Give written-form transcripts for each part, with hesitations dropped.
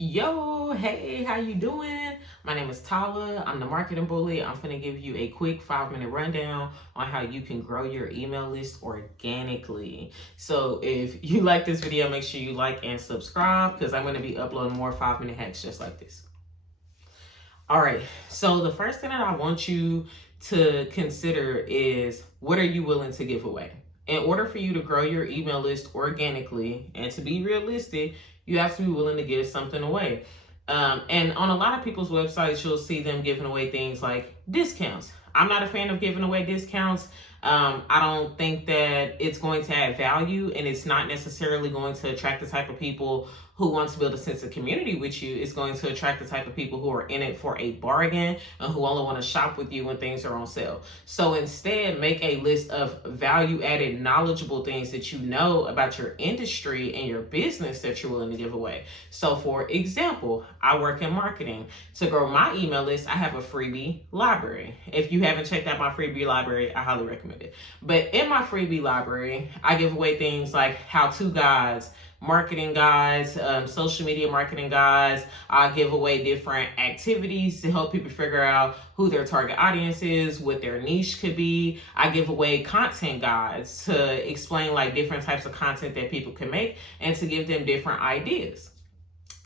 Yo, hey, how you doing? My name is Tala. I'm the marketing bully. I'm going to give you a quick 5-minute rundown on how you can grow your email list organically. So if you like this video, make sure you like and subscribe because I'm going to be uploading more 5-minute hacks just like this. All right, so the first thing that I want you to consider is, what are you willing to give away? In order for you to grow your email list organically and to be realistic, you have to be willing to give something away. And on a lot of people's websites, you'll see them giving away things like discounts. I'm not a fan of giving away discounts. I don't think that it's going to add value, and it's not necessarily going to attract the type of people who want to build a sense of community with you. It's going to attract the type of people who are in it for a bargain and who only want to shop with you when things are on sale. So instead, make a list of value-added, knowledgeable things that you know about your industry and your business that you're willing to give away. So for example, I work in marketing. To grow my email list, I have a freebie library. If you haven't checked out my freebie library, I highly recommend it. But in my freebie library, I give away things like how-to guides, marketing guides, social media marketing guides. I give away different activities to help people figure out who their target audience is, what their niche could be. I give away content guides to explain like different types of content that people can make and to give them different ideas.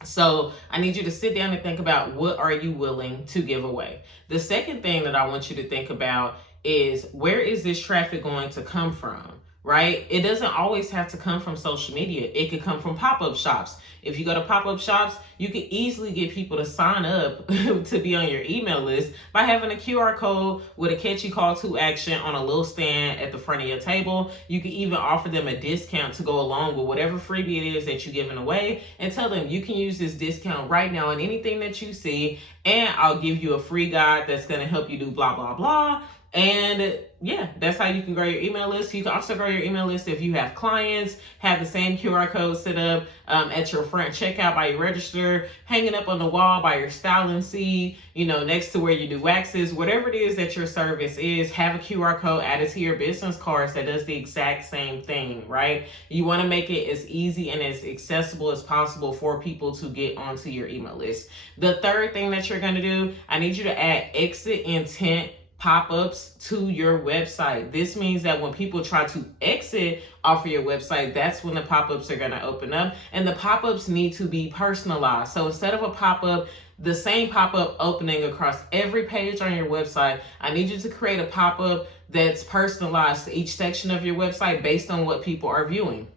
So I need you to sit down and think about, what are you willing to give away? The second thing that I want you to think about is, where is this traffic going to come from? Right? It doesn't always have to come from social media. It could come from pop-up shops. If you go to pop-up shops, you can easily get people to sign up to be on your email list by having a QR code with a catchy call to action on a little stand at the front of your table. You can even offer them a discount to go along with whatever freebie it is that you're giving away, and tell them you can use this discount right now on anything that you see, and I'll give you a free guide that's going to help you do blah, blah, blah. And yeah, that's how you can grow your email list. You can also grow your email list if you have clients, have the same QR code set up at your front checkout by your register, hanging up on the wall by your styling seat, next to where you do waxes, whatever it is that your service is, have a QR code added to your business cards that does the exact same thing, right? You want to make it as easy and as accessible as possible for people to get onto your email list. The third thing that you're going to do, I need you to add exit intent pop-ups to your website. This means that when people try to exit off of your website, that's when the pop-ups are going to open up, and the pop-ups need to be personalized. So instead of a pop-up, the same pop-up opening across every page on your website, I need you to create a pop-up that's personalized to each section of your website based on what people are viewing.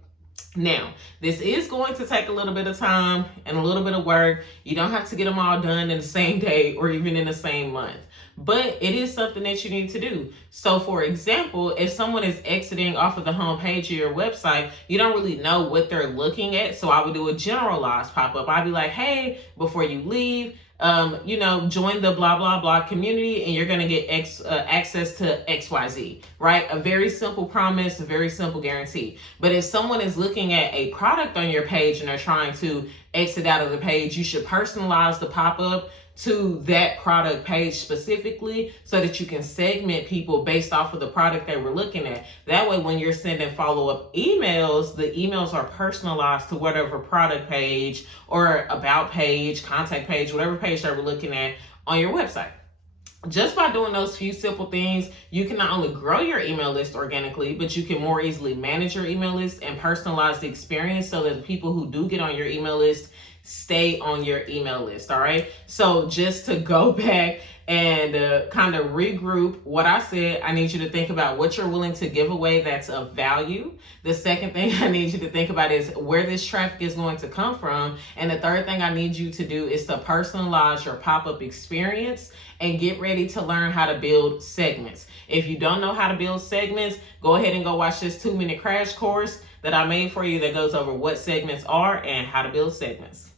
Now, this is going to take a little bit of time and a little bit of work. You don't have to get them all done in the same day or even in the same month, but it is something that you need to do. So for example, if someone is exiting off of the home page of your website, you don't really know what they're looking at. So I would do a generalized pop-up. I'd be like, hey, before you leave, join the blah, blah, blah community, and you're going to get access to XYZ, right? A very simple promise, a very simple guarantee. But if someone is looking at a product on your page and they're trying to exit out of the page, you should personalize the pop-up to that product page specifically so that you can segment people based off of the product they were looking at. That way, when you're sending follow-up emails, the emails are personalized to whatever product page or about page, contact page, whatever page they were looking at on your website. Just by doing those few simple things, you can not only grow your email list organically, but you can more easily manage your email list and personalize the experience so that the people who do get on your email list stay on your email list. All right. So just to go back and kind of regroup what I said, I need you to think about what you're willing to give away that's of value. The second thing I need you to think about is where this traffic is going to come from. And the third thing I need you to do is to personalize your pop-up experience and get ready to learn how to build segments. If you don't know how to build segments, go ahead and go watch this 2-minute crash course that I made for you that goes over what segments are and how to build segments.